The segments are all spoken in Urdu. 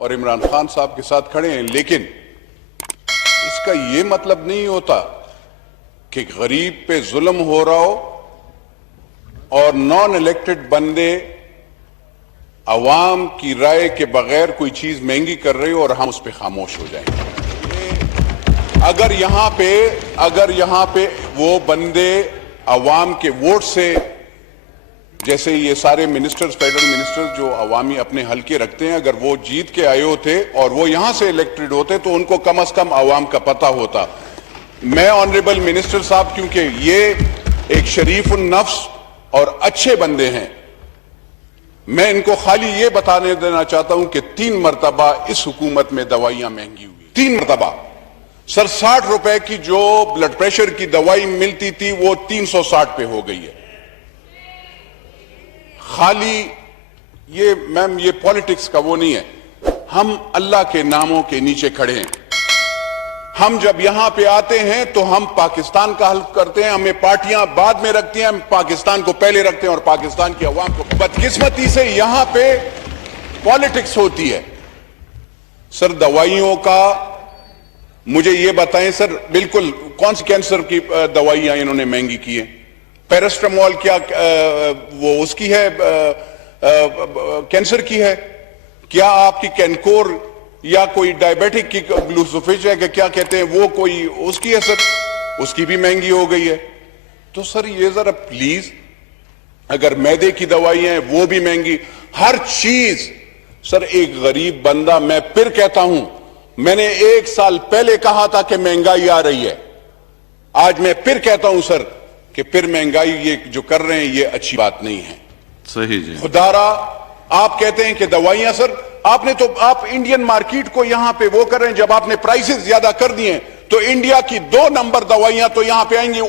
اور عمران خان صاحب کے ساتھ کھڑے ہیں، لیکن اس کا یہ مطلب نہیں ہوتا کہ غریب پہ ظلم ہو رہا ہو اور نان الیکٹڈ بندے عوام کی رائے کے بغیر کوئی چیز مہنگی کر رہے ہو اور ہم اس پہ خاموش ہو جائیں گے۔ اگر یہاں پہ وہ بندے عوام کے ووٹ سے، جیسے یہ سارے منسٹرز، فیڈرل منسٹرز جو عوامی اپنے حلقے رکھتے ہیں، اگر وہ جیت کے آئے ہوتے اور وہ یہاں سے الیکٹڈ ہوتے تو ان کو کم از کم عوام کا پتہ ہوتا۔ میں آنریبل منسٹر صاحب، کیونکہ یہ ایک شریف النفس اور اچھے بندے ہیں، میں ان کو خالی یہ بتانے دینا چاہتا ہوں کہ 3 مرتبہ اس حکومت میں دوائیاں مہنگی ہوئی، 3 مرتبہ۔ سر 60 روپے کی جو بلڈ پریشر کی دوائی ملتی تھی وہ 360 پہ ہو گئی ہے۔ خالی یہ میم یہ پالیٹکس کا وہ نہیں ہے، ہم اللہ کے ناموں کے نیچے کھڑے ہیں۔ ہم جب یہاں پہ آتے ہیں تو ہم پاکستان کا حلف کرتے ہیں، ہمیں پارٹیاں بعد میں رکھتی ہیں، ہم پاکستان کو پہلے رکھتے ہیں اور پاکستان کی عوام کو۔ بدقسمتی سے یہاں پہ پالیٹکس ہوتی ہے۔ سر دوائیوں کا مجھے یہ بتائیں سر، بالکل کون سی کینسر کی دوائیاں انہوں نے مہنگی کی ہیں؟ پیرسٹامول کیا وہ اس کی ہے، کینسر کی ہے؟ کیا آپ کی کینکور یا کوئی ڈائبیٹک کی گلوسوفیج ہے کہ کیا کہتے ہیں وہ کوئی اس کی ہے سر؟ اس کی بھی مہنگی ہو گئی ہے۔ تو سر یہ ذرا پلیز، اگر معدے کی دوائیاں ہیں وہ بھی مہنگی، ہر چیز۔ سر ایک غریب بندہ، میں پھر کہتا ہوں، میں نے 1 سال پہلے کہا تھا کہ مہنگائی آ رہی ہے، آج میں پھر کہتا ہوں سر کہ پھر مہنگائی یہ جو کر رہے ہیں یہ اچھی بات نہیں ہے۔ صحیح جی۔ خدا را آپ کہتے ہیں کہ دوائیاں، سر آپ انڈین مارکیٹ کو یہاں پہ وہ کر رہے ہیں، جب آپ نے پرائسز زیادہ کر دیے تو انڈیا کی 2 نمبر دوائیاں تو یہاں پہ آئیں گی،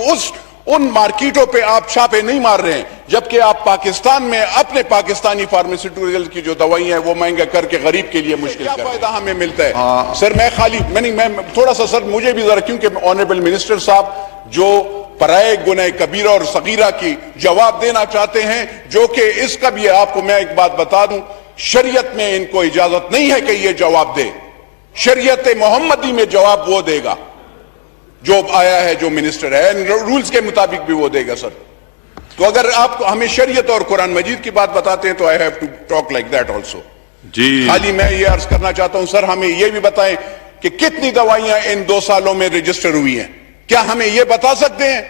ان مارکیٹوں پہ آپ چھاپے نہیں مار رہے ہیں، جبکہ آپ پاکستان میں اپنے پاکستانی فارماسیوٹیکل کی جو دوائیاں ہیں وہ مہنگا کر کے غریب کے لیے مشکل کیا فائدہ ہمیں ملتا ہے؟ سر میں تھوڑا سا سر مجھے بھی ذرا، کیونکہ آنریبل منسٹر صاحب جو پرائے گناہ کبیرہ اور صغیرہ کی جواب دینا چاہتے ہیں، جو کہ اس کا بھی آپ کو میں ایک بات بتا دوں، شریعت میں ان کو اجازت نہیں ہے کہ یہ جواب دے۔ شریعت محمدی میں جواب وہ دے گا جو آیا ہے، جو منسٹر ہے، رولز کے مطابق بھی وہ دے گا سر۔ تو اگر آپ ہمیں شریعت اور قرآن مجید کی بات بتاتے ہیں تو I have to talk like that also۔ جی خالی میں یہ عرض کرنا چاہتا ہوں سر، ہمیں یہ بھی بتائیں کہ کتنی دوائیاں ان 2 سالوں میں رجسٹر ہوئی ہیں؟ کیا ہمیں یہ بتا سکتے ہیں؟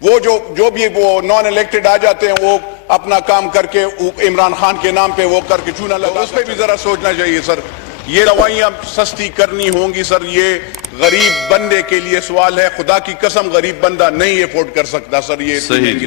وہ جو بھی وہ نان الیکٹڈ آ جاتے ہیں، وہ اپنا کام کر کے عمران خان کے نام پہ وہ کر کے چونا لگا، اس پہ بھی ذرا سوچنا چاہیے سر۔ یہ دوائیاں سستی کرنی ہوں گی سر، یہ غریب بندے کے لیے سوال ہے، خدا کی قسم غریب بندہ نہیں افورڈ کر سکتا سر یہ۔ صحیح۔